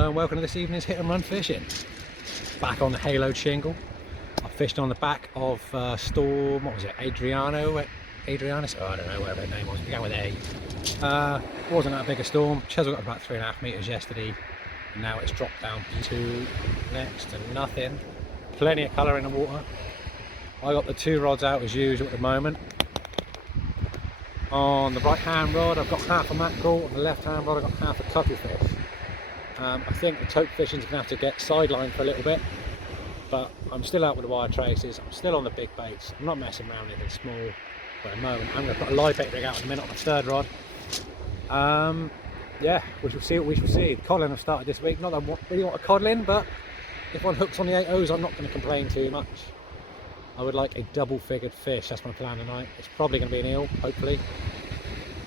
Hello and welcome to this evening's hit and run fishing. Back on the haloed shingle. I fished on the back of Storm, what was it, Adrianus? Oh, I don't know, whatever the name was, it began with A. Wasn't that big a storm. Chesil got about 3.5 metres yesterday, and now it's dropped down to next to nothing. Plenty of colour in the water. I got the 2 rods out as usual at the moment. On the right hand rod I've got half a mackerel, on the left hand rod I've got half a cuttlefish. I think the tope fishing's going to have to get sidelined for a little bit, but I'm still out with the wire traces, I'm still on the big baits, I'm not messing around with anything small for the moment. I'm going to put a live bait rig out in a minute on the 3rd rod. Yeah, we shall see what we shall see. The codling have started this week, not that I really want a codling, but if one hooks on the 8.0s I'm not going to complain too much. I would like a double-figured fish, that's my plan tonight. It's probably going to be an eel, hopefully.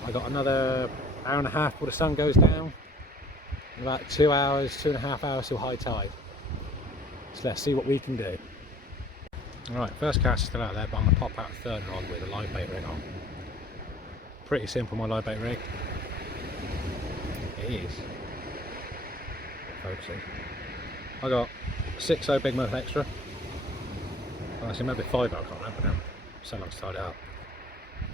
I got another hour and a half before the sun goes down. In about 2 hours, 2.5 hours till high tide. So let's see what we can do. Alright, first cast is still out there, but I'm going to pop out a 3rd rod with a live bait rig on. Pretty simple, my live bait rig. It is. Focusing. I got 6.0 Big Mouth Extra. Well, actually maybe 5.0, I can't remember now. So long to tied it up.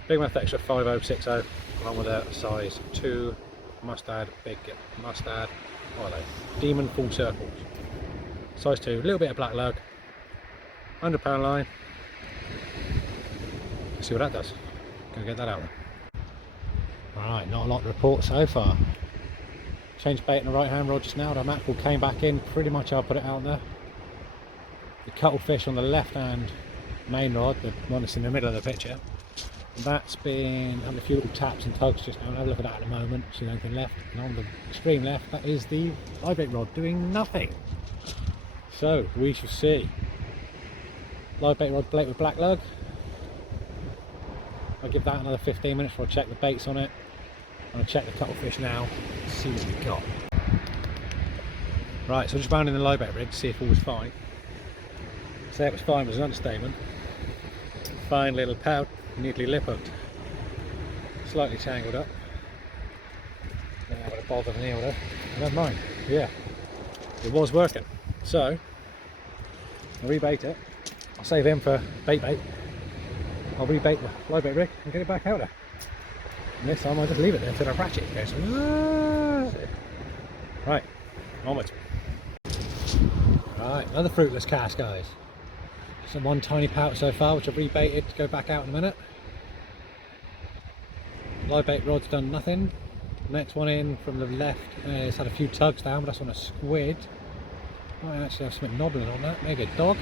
Big Mouth Extra 5.0, 6.0, along with a size 2 mustard, big mustard, what are they? Demon full circles. Size 2, a little bit of black lug, £100 line. Let's see what that does. Gonna get that out there. Alright, not a lot to report so far. Changed bait in the right hand rod just now, the mackerel came back in pretty much how I put it out there. The cuttlefish on the left hand main rod, the one that's in the middle of the picture, that's been having a few little taps and tugs just now. I'll have a look at that in a moment, see anything left. And on the extreme left, that is the live bait rod doing nothing. So we shall see. Live bait rod plate with black lug. I'll give that another 15 minutes before I check the baits on it. I'm going to check the cuttlefish now, see what we've got. Right, so just rounding the live bait rig to see if all was fine. Say it was fine was an understatement. Fine little pout, neatly lip hooked. Slightly tangled up. Don't would have bothered an eel though. Never mind. Yeah, it was working. So I'll rebait it. I'll save him for bait. I'll rebait the live bait rig and get it back out there. And this time I'll just leave it there until the ratchet goes. Right, onwards. Right, another fruitless cast, guys. Some one tiny pout so far, which I've rebaited to go back out in a minute. Live bait rod's done nothing. Next one in from the left, it's had a few tugs down, but that's on a squid. Might actually have something nobbling on that, maybe a dog.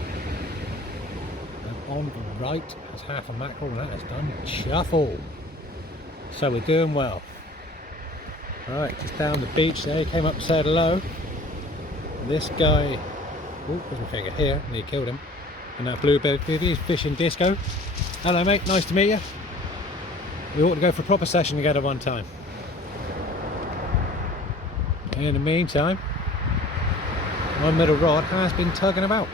And on the right has half a mackerel, and that has done chuffle. So we're doing well. Right, just down the beach there, he came up and said hello. This guy, oh, there's my finger here, and he killed him. And that bluebird is fishing disco. Hello mate, nice to meet you. We ought to go for a proper session together one time. In the meantime, my middle rod has been tugging about.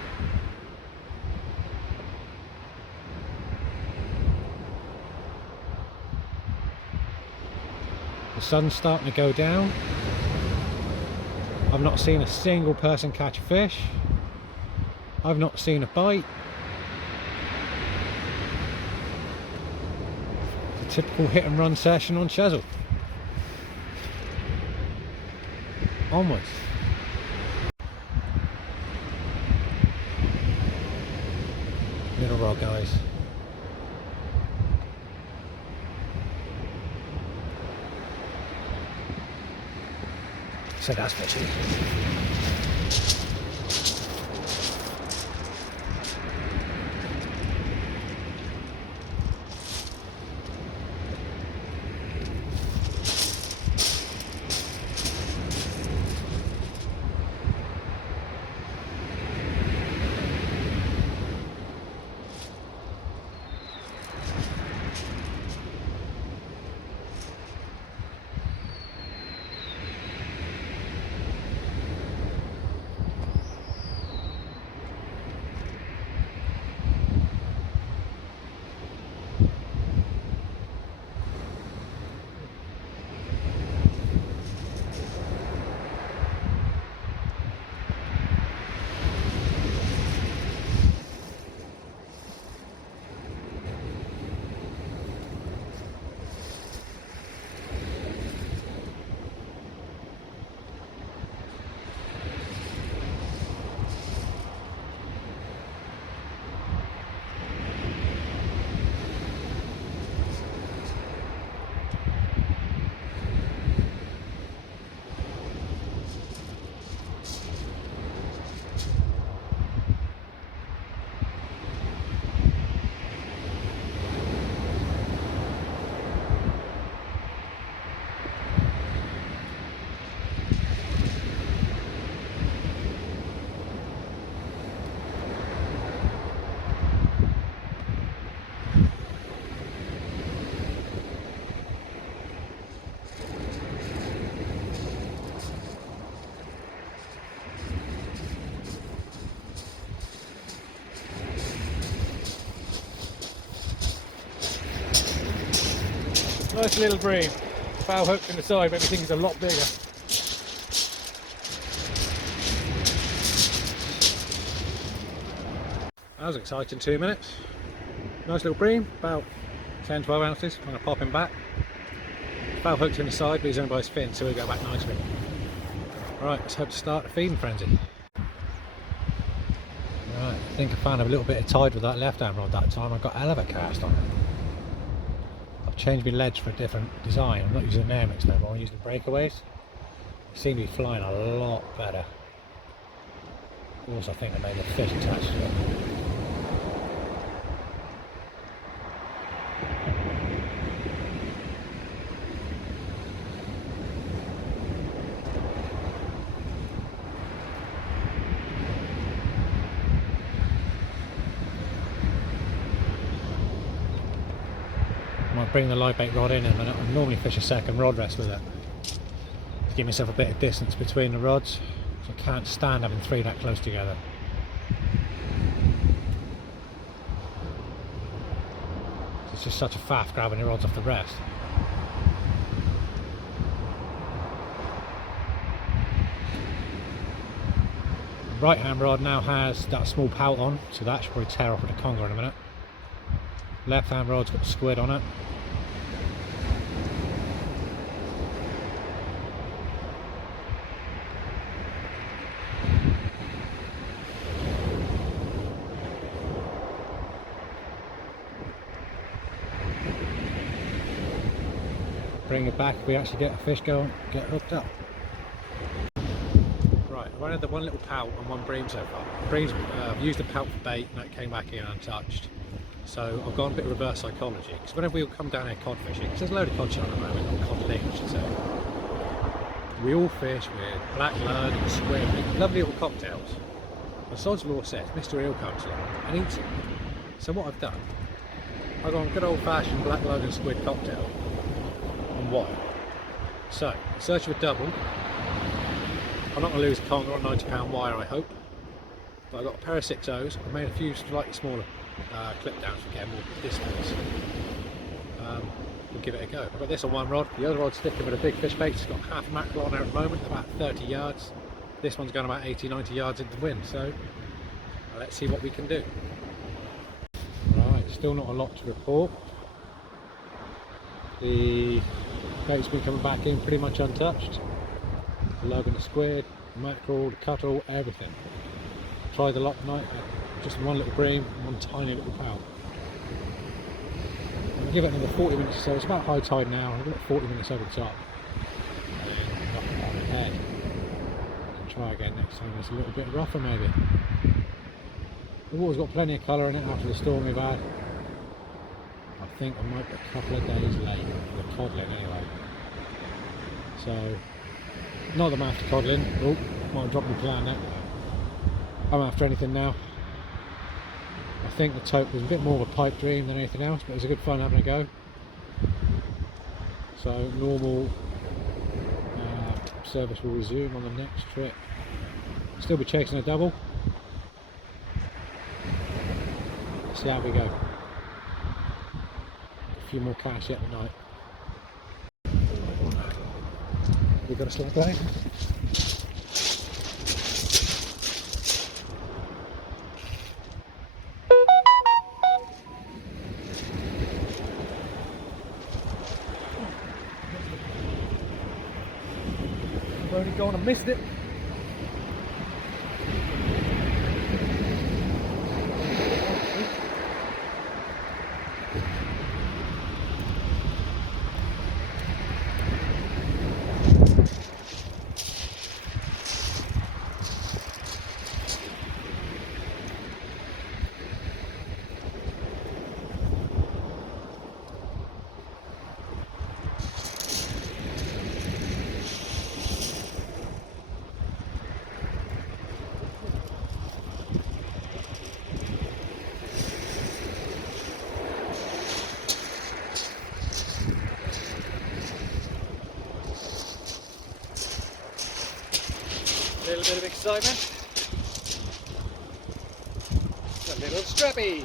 The sun's starting to go down. I've not seen a single person catch a fish. I've not seen a bite. It's a typical hit and run session on Chesil. Onwards. Middle rod, guys. So that's fishing. Nice little bream. Foul hooked in the side, but everything is a lot bigger. That was exciting 2 minutes. Nice little bream, about 10-12 ounces. I'm going to pop him back. Foul hooked in the side, but he's only by his fin, so he'll go back nicely. Right, let's hope to start the feeding frenzy. Right, I think I found a little bit of tide with that left hand rod that time. I got a hell of a cast on it. I've changed my ledge for a different design. I'm not using an air mix now, but I'm using breakaways. They seem to be flying a lot better. Also, I think I made a fish attached to it. I might bring the live bait rod in a minute. I normally fish a second rod rest with it to give myself a bit of distance between the rods, so I can't stand having three that close together. It's just such a faff grabbing your rods off the rest. The right hand rod now has that small pout on, so that should probably tear off with the conger in a minute. Left hand rod's got the squid on it. Bring it back if we actually get a fish going, get hooked up. Right, I've only had the one little pout and one bream so far. Breams, I've used the pout for bait and that came back in untouched. So I've gone a bit of reverse psychology, because whenever we come down here cod fishing, because there's a load of cod shot at the moment, or cod ling I should say, we all fish with black lug and squid, lovely little cocktails. The sod's law says Mr. Eel comes along and eats it. So what I've done, I've gone good old fashioned black lug and squid cocktail on wire. So, in search of a double, I'm not going to lose a conger on £90 wire I hope, but I've got a pair of 6.0s, I've made a few slightly smaller clip downs to get more distance. We'll give it a go. I've got this on one rod, the other rod's sticking with a big fish bait. It's got half a mackerel on there at the moment, about 30 yards. This one's going about 80-90 yards into the wind, so let's see what we can do. Right, still not a lot to report. The bait's been coming back in pretty much untouched. The lug and the squid, the mackerel, the cuttle, everything. Tried the lot tonight. Just one little bream, one tiny little pout. I'll give it another 40 minutes or so. It's about high tide now. I've got 40 minutes over the top. And knock it on the head. And try again next time. It's a little bit rougher maybe. The water's got plenty of colour in it after the storm we've had. I think I might be a couple of days late for the codling anyway. So, not that I'm after codling. Oh, might drop my plan now. I'm after anything now. I think the tope was a bit more of a pipe dream than anything else, but it was a good fun having a go. So normal service will resume on the next trip. Still be chasing a double. See how we go. A few more cash yet tonight. We've got a slow play. I've only gone and missed it. A little bit of excitement. A little strappy.